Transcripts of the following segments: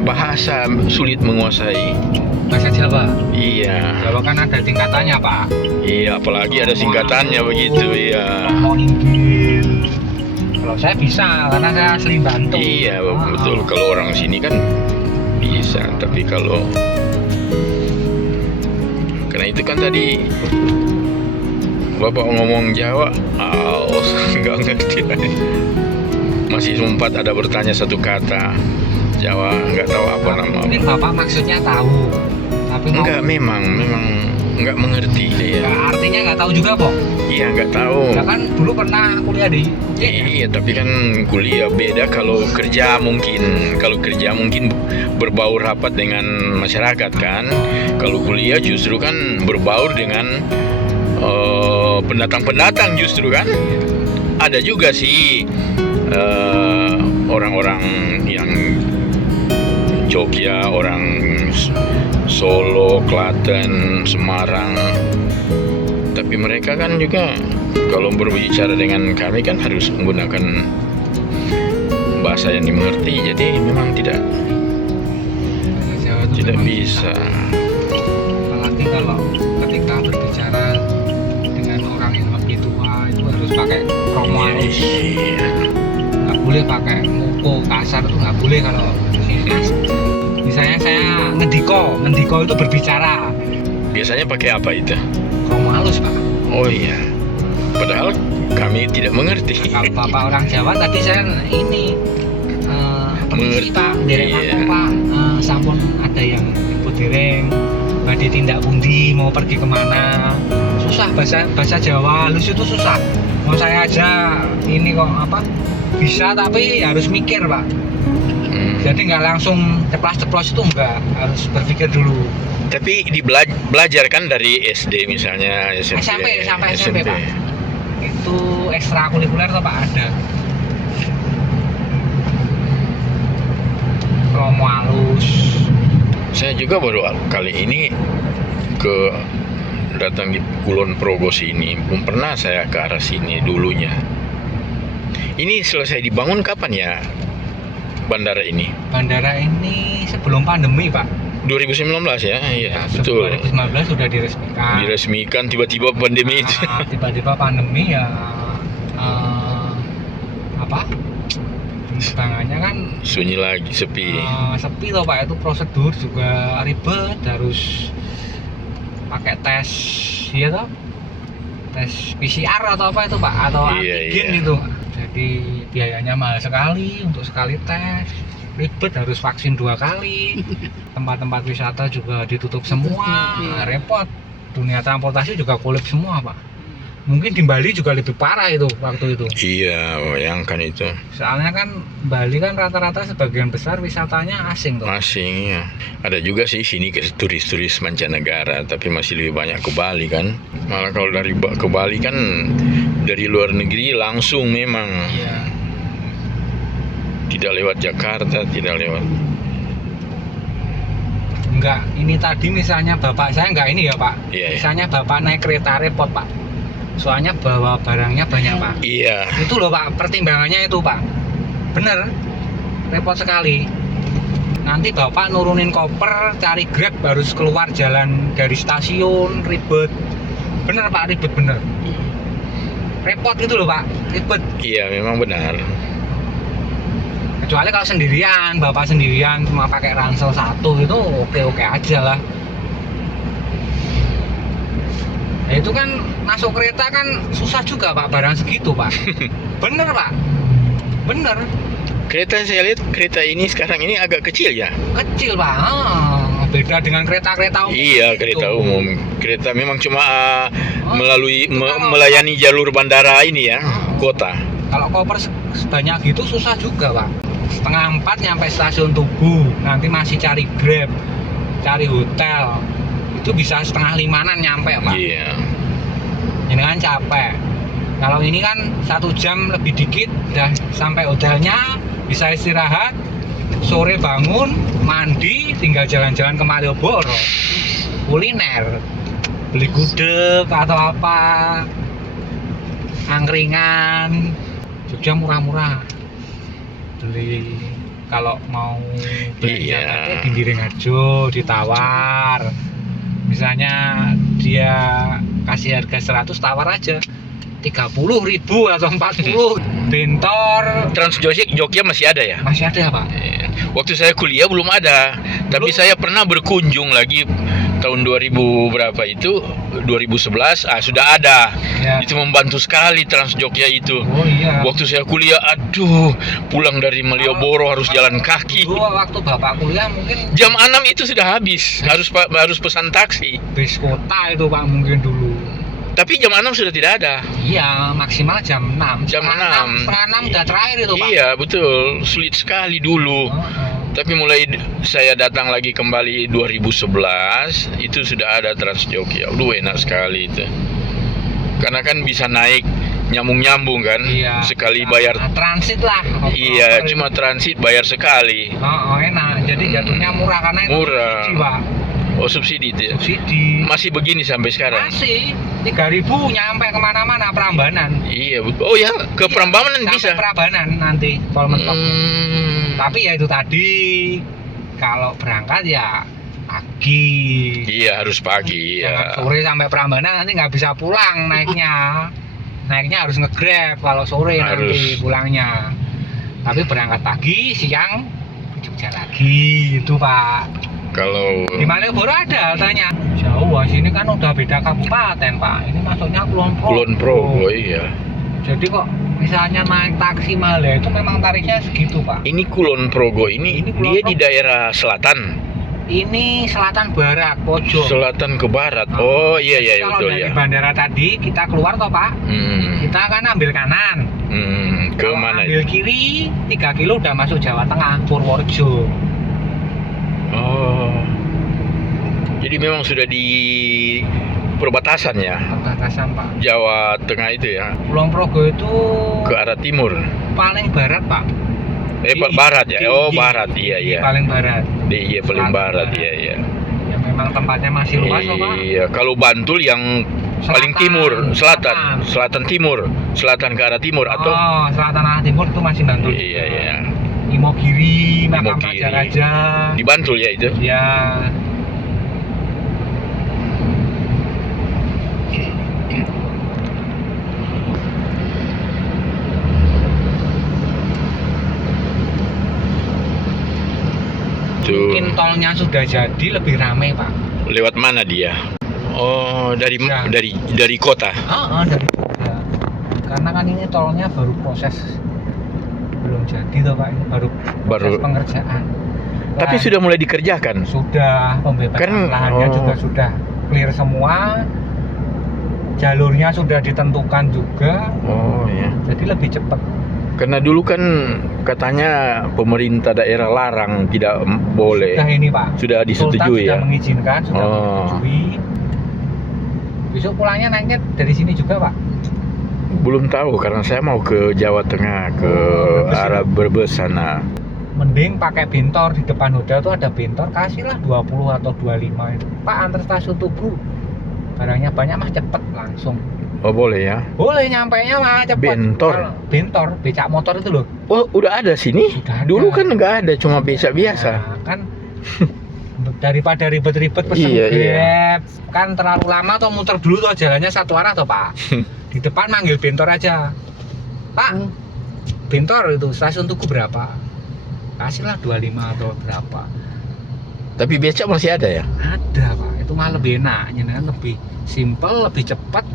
bahasa sulit menguasai. Bahasa Jawa. Iya. Jawa kan ada tingkatannya, Pak. Iya, apalagi ada singkatannya begitu, iya. Mau inggil. Kalau saya bisa karena saya asli Bantul. Iya, betul. Kalau orang sini kan bisa, tapi kalau karena itu kan tadi Bapak ngomong Jawa, nggak ngerti lagi. Masih sempat ada bertanya satu kata Jawa, nggak tahu apa nama. Mungkin Bapak maksudnya tahu, tapi Enggak, memang nggak mengerti dia. artinya nggak tahu juga, Pok. Iya, nggak tahu. Ya kan dulu pernah kuliah di UK. Iya, tapi kan kuliah beda. Kalau kerja mungkin berbaur rapat dengan masyarakat kan. Kalau kuliah justru kan berbaur dengan pendatang-pendatang justru kan. Ada juga sih orang-orang yang Jogja, orang Solo, Klaten, Semarang. Tapi mereka kan juga kalau berbicara dengan kami kan harus menggunakan bahasa yang dimengerti. Jadi memang tidak Jawa itu memang bisa. apalagi kalau ketika berbicara dengan orang yang lebih tua itu harus pakai kromo halus. Iya. Nggak boleh pakai muko kasar, itu nggak boleh kalau misalnya saya ngendiko itu berbicara Biasanya pakai apa itu? kromo halus, Pak. Oh iya. Padahal kami tidak mengerti. Kalau Bapak orang Jawa tadi saya ini permisi, Mengerti. Pak, dereng Iya. aku, Pak, sampun ada yang ikut dereng badhe tindak pundi, mau pergi kemana. Susah bahasa Jawa halus itu susah. Mau saya aja ini kok bisa, tapi harus mikir, Pak. Jadi nggak langsung ceplas-ceplos, itu nggak, harus berpikir dulu. Tapi belajar kan dari SD misalnya, SMP, Pak. Itu ekstrakurikuler toh, Pak, ada. Kromo halus. Saya juga baru kali ini datang di Kulon Progo sini. Belum pernah saya ke arah sini dulunya. Ini selesai dibangun kapan ya bandara ini? Bandara ini sebelum pandemi, Pak. 2019 ya? Iya, betul. 2019 sudah diresmikan. Diresmikan tiba-tiba pandemi itu. Tiba-tiba pandemi ya, penerbangannya kan Sunyi lagi, sepi. sepi loh, Pak. Itu prosedur juga ribet, harus pakai tes, ya toh, tes PCR atau apa itu, Pak, atau Iya, antigen iya. itu. Jadi biayanya mahal sekali untuk sekali tes, ribet, harus vaksin 2 kali. Tempat-tempat wisata juga ditutup semua, repot. Dunia transportasi juga kolap semua, Pak. Mungkin di Bali juga lebih parah itu waktu itu. Iya, bayangkan itu. Soalnya kan Bali kan rata-rata sebagian besar wisatanya asing tuh. Masing ya. Ada juga sih sini ke turis-turis mancanegara, tapi masih lebih banyak ke Bali kan. Malah kalau ke Bali kan dari luar negeri langsung memang. Iya. Tidak lewat Jakarta, tidak lewat. Enggak, ini tadi misalnya bapak saya enggak ini ya, Pak. Iya, iya. Misalnya bapak naik kereta repot, Pak. Soalnya bawa barangnya banyak, Pak. Iya. Itu loh, Pak, pertimbangannya itu, Pak. Bener, repot sekali. Nanti bapak nurunin koper, cari Grab, harus keluar jalan dari stasiun, ribet. Bener, Pak, ribet bener. Repot gitu loh, Pak, ribet. Iya, memang benar. Kecuali kalau sendirian, bapak sendirian cuma pakai ransel 1 itu oke-oke aja lah. Ya itu kan masuk kereta kan susah juga, Pak, barang segitu, Pak. Bener, Pak, bener. Kereta saya lihat kereta ini sekarang ini agak kecil ya. Kecil, Pak. Beda dengan kereta-kereta umum. Iya, gitu. kereta umum. Kereta memang cuma melalui itu kalau- melayani jalur bandara ini ya, kota. Kalau koper sebanyak gitu susah juga, Pak. 3:30 nyampe stasiun Tugu, nanti masih cari Grab, cari hotel. Itu bisa 4:30-an nyampe, Pak. Iya. Jangan capek. Kalau ini kan 1 jam lebih dikit udah sampai hotelnya, bisa istirahat, sore bangun, mandi, tinggal jalan-jalan ke Malioboro, kuliner, beli gudeg atau apa, angkringan. Jogja murah-murah, beli kalau mau belanja Iya. tadi di Giringharjo ditawar. Misalnya dia kasih harga 100, tawar aja 30.000 atau 40. Bentor Trans Jogja masih ada ya? masih ada Pak. Waktu saya kuliah belum ada, tapi Belum. saya pernah berkunjung lagi tahun 2000 berapa itu, 2011, sudah ada. Ya. Itu membantu sekali Trans Jogja itu. Oh iya. Waktu saya kuliah, aduh, pulang dari Malioboro harus jalan kaki. Dulu waktu Bapak kuliah mungkin Jam 6 itu sudah habis, harus pesan taksi. bis kota itu Pak mungkin dulu. Tapi jam 6 sudah tidak ada. Iya, maksimal jam 6. Jam 6. Setengah 6 udah terakhir itu Pak. Iya, betul. Sulit sekali dulu. Tapi mulai saya datang lagi kembali 2011, itu sudah ada Trans Jogja. Aduh, enak sekali itu. Karena kan bisa naik nyambung-nyambung kan. Iya. Sekali bayar. Transit lah. Iya, cuma transit bayar sekali. Oh, enak. Jadi jatuhnya murah karena itu Murah. subsidi, Pak. Oh, subsidi itu ya. Subsidi. Masih begini sampai sekarang. Masih 3.000 nyampe kemana-mana Prambanan. Iya, oh ya, ke Iya, Prambanan sampai bisa. Prambanan nanti kalau mentok. Tapi ya itu tadi kalau berangkat ya pagi. Iya, harus pagi Jangan ya. sore sampai Prambanan nanti nggak bisa pulang naiknya. Naiknya harus nge-grab kalau sore nanti Harus. pulangnya. Tapi berangkat pagi, siang ke Jogja lagi itu Pak. Kalau Di Malioboro ada tanya. Jauh, wah sini kan udah beda kabupaten Pak. Ini masuknya Kulon Progo. Kulon Progo, iya. Jadi kok misalnya naik taksi mahal ya itu memang tarifnya segitu Pak. Ini Kulon Progo ini, Ini Kulon dia Progo. di daerah selatan. Ini selatan barat pojok. Selatan ke barat. Oh iya iya Kalau betul dari ya. bandara tadi kita keluar toh Pak. Kita kan ambil kanan. Ke Kalau mana ambil itu? kiri 3 kilo udah masuk Jawa Tengah, Purworejo. Oh. Jadi memang sudah di perbatasan ya. Perbatasan Pak. Jawa Tengah itu ya. Kulon Progo itu Ke arah timur. paling barat Pak. Barat ya. Oh, Di- barat. Iya iya. Paling barat. Iya paling Selatan. barat. Iya iya. Ya memang tempatnya masih luas kok Pak. Iya, kalau Bantul yang paling Selatan. timur, selatan timur, selatan ke arah timur atau Oh, selatan arah timur itu masih Bantul. iya iya. Imogiri, Makam Imogiri. Raja-Raja. Di Bantul ya itu. Ya. Tuh. Mungkin tolnya sudah jadi lebih ramai Pak. Lewat mana dia? Oh, dari Ya. dari kota. Dari Jogja. Karena kan ini tolnya baru proses, belum jadi toh Pak, ini baru proses Baru. pengerjaan. Tapi Lahan sudah mulai dikerjakan. sudah pembebasan Kan, lahannya oh. juga sudah clear semua, jalurnya sudah ditentukan juga, Oh ya. jadi lebih cepat. Karena dulu kan katanya pemerintah daerah larang tidak boleh. Sudah ini Pak, Sudah Sultan disetujui sudah ya. mengizinkan, sudah Oh. menyetujui. Besok pulangnya naiknya dari sini juga Pak. Belum tahu karena saya mau ke Jawa Tengah, ke Brebes arah Brebes sana. Mending pakai bentor di depan hotel tuh ada bentor, kasihlah 20 atau 25 itu. Pak antar stasiun Tugu. Barangnya banyak mah cepet langsung. Oh boleh ya. Boleh nyampainya mah cepet. Bentor? Kalau bentor, becak motor itu loh. Oh udah ada sini. Sudah ada. Dulu kan nggak ada, cuma becak biasa. Nah, kan daripada ribet-ribet pesen Iya, iya. Grab, kan terlalu lama atau muter dulu tuh jalannya satu arah tuh Pak. Di depan manggil bentor aja. Pak, bentor itu stasiun Tugu berapa? Kasihlah 25 atau berapa. Tapi becak masih ada ya? Ada Pak, itu malah lebih enak, nyenengan lebih simple, lebih cepat.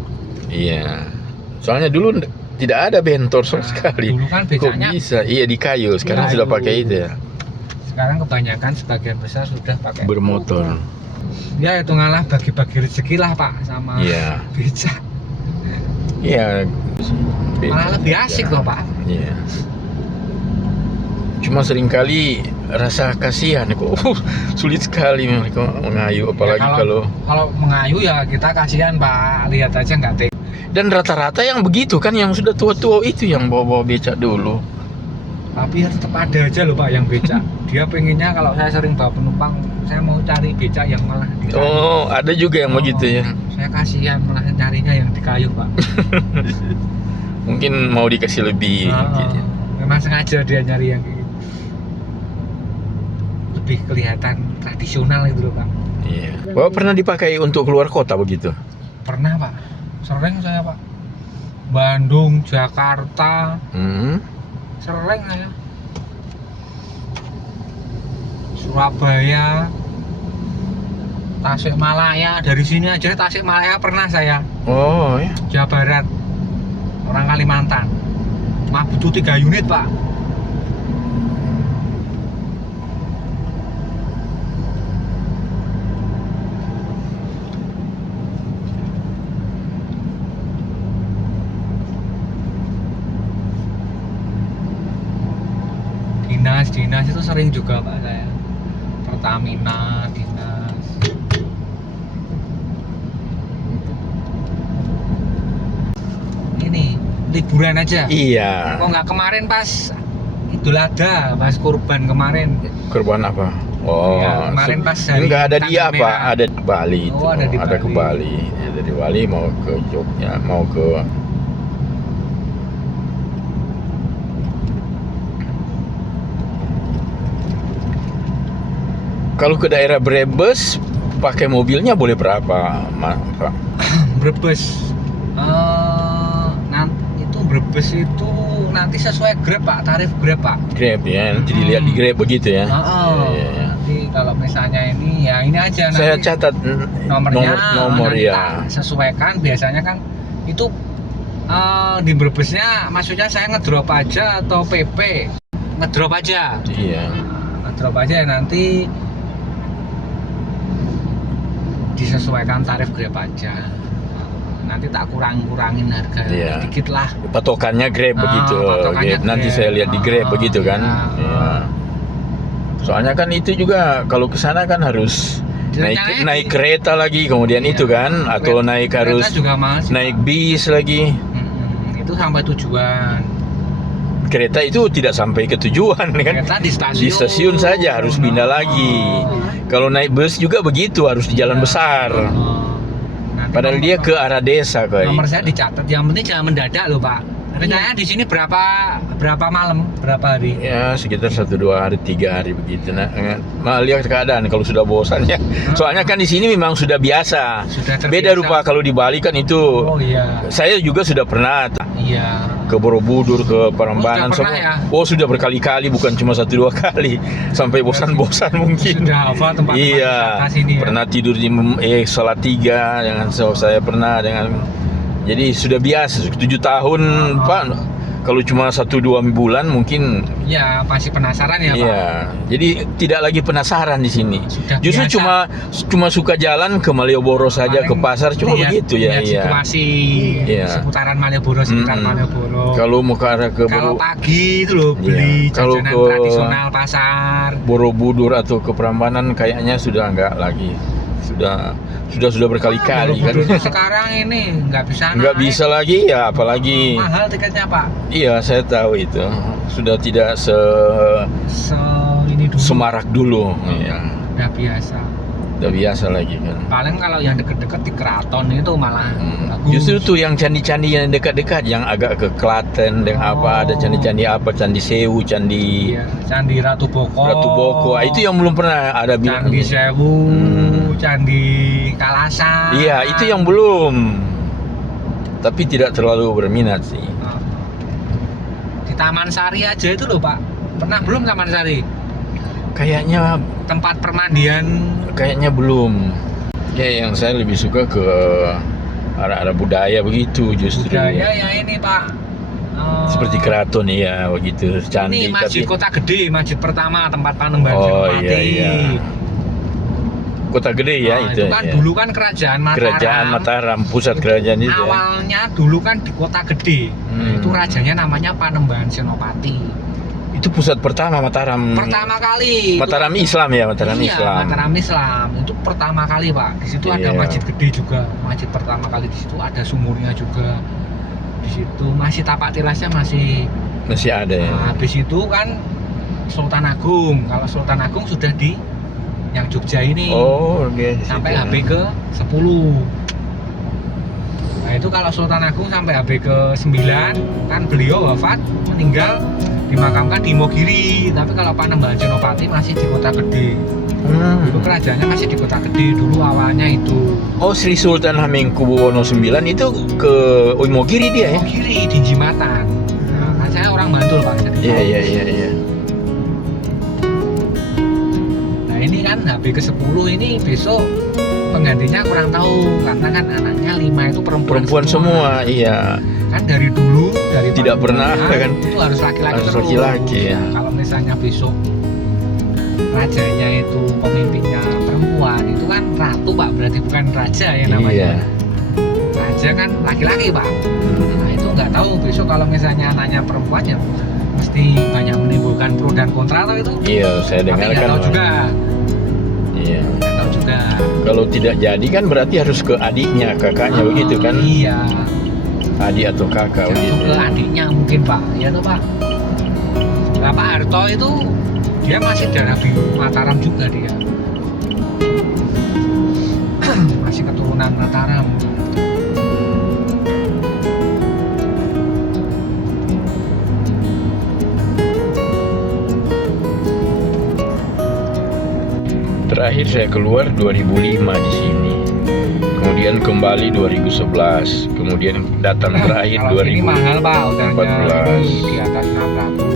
Iya. Soalnya dulu tidak ada bentor sama sekali. Dulu kan Kok becaknya, bisa? Iya di kayu. Sekarang Iya, sudah dulu. pakai itu ya. sekarang kebanyakan sebagian besar sudah pakai Bermotor. Ya itu ngalah bagi-bagi rezeki lah Pak sama Iya. becak. Iya. Malah lebih asik loh Pak. Iya. Cuma seringkali rasa kasihan kok sulit sekali mereka mengayu apalagi Ya, kalau mengayu ya kita kasihan Pak, lihat aja nggak tega. dan rata-rata yang begitu kan yang sudah tua-tua itu yang bawa-bawa becak dulu. Tapi ya tetap ada aja loh Pak yang becak. Dia pengennya kalau saya sering bawa penumpang, saya mau cari becak yang malah di kayu. Oh, ada juga yang begitu ya. Saya kasihan malah carinya yang di kayu Pak. Mungkin mau dikasih lebih gitu. Memang sengaja dia nyari yang kayak gitu. lebih kelihatan tradisional itu loh Pak. Iya. Bapak pernah dipakai untuk keluar kota begitu? Pernah Pak, sering saya Pak. Bandung, Jakarta, sering saya. Surabaya, Tasikmalaya, dari sini aja Tasikmalaya pernah saya. Oh ya. Jawa Barat, orang Kalimantan. Mah butuh 3 unit Pak. Dinas itu sering juga Pak saya. Pertamina, dinas. Ini liburan aja. Iya. Kok nggak kemarin pas Idul Adha, pas kurban kemarin. Kurban apa? Oh, Ya, kemarin pas hari enggak ada tanggal dia apa? merah. Ada di Bali itu. Oh, ada di ke Bali. Bali. Ada di Bali mau ke Jogja, mau ke Kalau ke daerah Brebes pakai mobilnya boleh berapa, Pak? Brebes. Itu Brebes itu nanti sesuai Grab Pak, tarif Grab Pak. Grab ya, nanti dilihat di Grab begitu ya. Iya. Nanti kalau misalnya ini ya ini aja nanti. Saya catat nomor nanti ya. tak sesuaikan biasanya kan itu di Brebesnya maksudnya saya ngedrop aja atau PP ngedrop aja. Iya. Ngedrop aja nanti disesuaikan tarif Grab aja. Nanti tak kurangin harga Iya. sedikit lah. Patokannya Grab begitu. Patokannya Nanti Grab. saya lihat di Grab begitu kan. Iya. Iya. Soalnya kan itu juga kalau ke sana kan harus Rencananya naik kereta lagi kemudian Iya. itu kan atau naik Kereta harus juga mahal sih, naik Pak. bis lagi. Itu sampai tujuan. Kereta itu tidak sampai ke tujuan kan. Kereta di stasiun. Di stasiun saja harus pindah lagi. Kalau naik bus juga begitu harus di jalan besar. Nanti Padahal dia ke arah desa kayak. nomor saya dicatat. Yang penting jangan mendadak loh Pak. Rencananya di sini berapa malam, berapa hari? Ya sekitar 1-2 hari 3 hari begitu. Nah, lihat keadaan kalau sudah bosan ya. Soalnya kan di sini memang sudah biasa. Sudah terbiasa. Beda rupa kalau di Bali kan itu. Oh iya. Saya juga sudah pernah Iya. ke Borobudur, ke Prambanan Oh, sudah pernah ya? Oh sudah berkali-kali, bukan cuma 1-2 kali. Sampai bosan-bosan mungkin. Sudah hafal tempat-tempat Iya. wisata sini ya? Pernah tidur di sholat 3 dengan saya pernah dengan. Jadi sudah biasa 7 tahun Pak. Kalau cuma 1-2 bulan mungkin. Ya masih penasaran ya Pak. Iya. Jadi tidak lagi penasaran di sini. Sudah Justru biasa. cuma suka jalan ke Malioboro saja, ke Paling pasar cuma lihat- begitu ya. lihat Iya. situasi Iya. seputaran Malioboro, sekitar Malioboro. Kalau mau ke arah ke Kalau pagi itu loh Iya. beli Kalau jajanan ke- tradisional pasar. Borobudur atau ke Prambanan kayaknya sudah enggak lagi. Sudah berkali-kali kan. Borobudur sekarang ini nggak bisa Nggak naik. bisa lagi ya, apalagi. Mahal tiketnya Pak. Iya, saya tahu itu. Sudah tidak Ini dulu semarak dulu. Iya. udah biasa. Udah biasa lagi kan. Paling kalau yang deket-deket di Keraton itu malah bagus. Justru tuh yang candi-candi yang dekat-dekat, yang agak ke Klaten dan apa, ada candi-candi apa, Candi Sewu, Candi Iya, Candi Ratu Boko. Ratu Boko. Itu yang belum pernah ada Candi Sewu, Candi Kalasan. Iya, itu yang belum. Tapi tidak terlalu berminat sih. Di Taman Sari aja itu loh Pak. Pernah belum Taman Sari? Kayaknya Tempat belum. Ya, yang saya lebih suka ke arah-arah budaya begitu justru. budaya ya ini Pak. Seperti keraton ya begitu, candi Ini Masjid tapi Kota Gede, masjid pertama tempat Panembahan oh Senopati. iya. Kota Gede ya Nah, itu. kan Ya. dulu kan kerajaan Mataram. Kerajaan Mataram, pusat kerajaan itu. Ya. Awalnya dulu kan di Kota Gede. Itu rajanya namanya Panembahan Senopati. Itu pusat pertama Mataram. Pertama kali. Mataram Islam ya, Mataram Iya, Islam. Mataram Islam. Itu pertama kali, Pak. Di situ ada Iya. masjid gede juga. Masjid pertama kali di situ ada sumurnya juga. Di situ masih tapak tilasnya masih. Masih ada ya. Nah, habis itu kan Sultan Agung. Kalau Sultan Agung sudah di yang Jogja ini. Oh, oke. Sampai HB ke 10. Nah, itu itu kalau Sultan Agung sampai HB ke-9 kan beliau wafat, meninggal, dimakamkan di Imogiri. Tapi kalau Panembahan Senopati masih di Kota Gede. Dulu kerajaannya masih di Kota Gede dulu awalnya itu. Oh, Sri Sultan Hamengkubuwono IX itu ke Imogiri dia ya? Imogiri di Jimatan. Nah, kan saya orang Bantul Pak. jadi tahu. Iya. Nah ini kan HB ke-10 ini besok penggantinya kurang tahu karena kan anaknya 5 itu perempuan Semua, iya. Kan dari dulu dari Tidak pernah kan itu harus laki-laki harus terus. laki-laki ya. Nah, kalau misalnya besok rajanya itu pemimpinnya perempuan itu kan ratu Pak, berarti bukan raja yang namanya. Iya. Raja kan laki-laki Pak. Nah itu nggak tahu besok kalau misalnya anaknya perempuan ya mesti banyak menimbulkan pro dan kontra atau itu. Iya, saya Tapi dengarkan. nggak tahu juga. Iya. Nggak tahu juga. Kalau tidak jadi kan berarti harus ke adiknya, kakaknya begitu kan? Iya. Adik atau kakak Jatuh begitu. ke adiknya mungkin Pak. Ya tuh Pak. Nah, Pak Harto itu dia masih darah biru Mataram juga dia. Masih keturunan Mataram. Terakhir saya keluar 2005 di sini. Kemudian kembali 2011. Kemudian datang terakhir Kalau ini mahal Pak, 2014. di atas 600.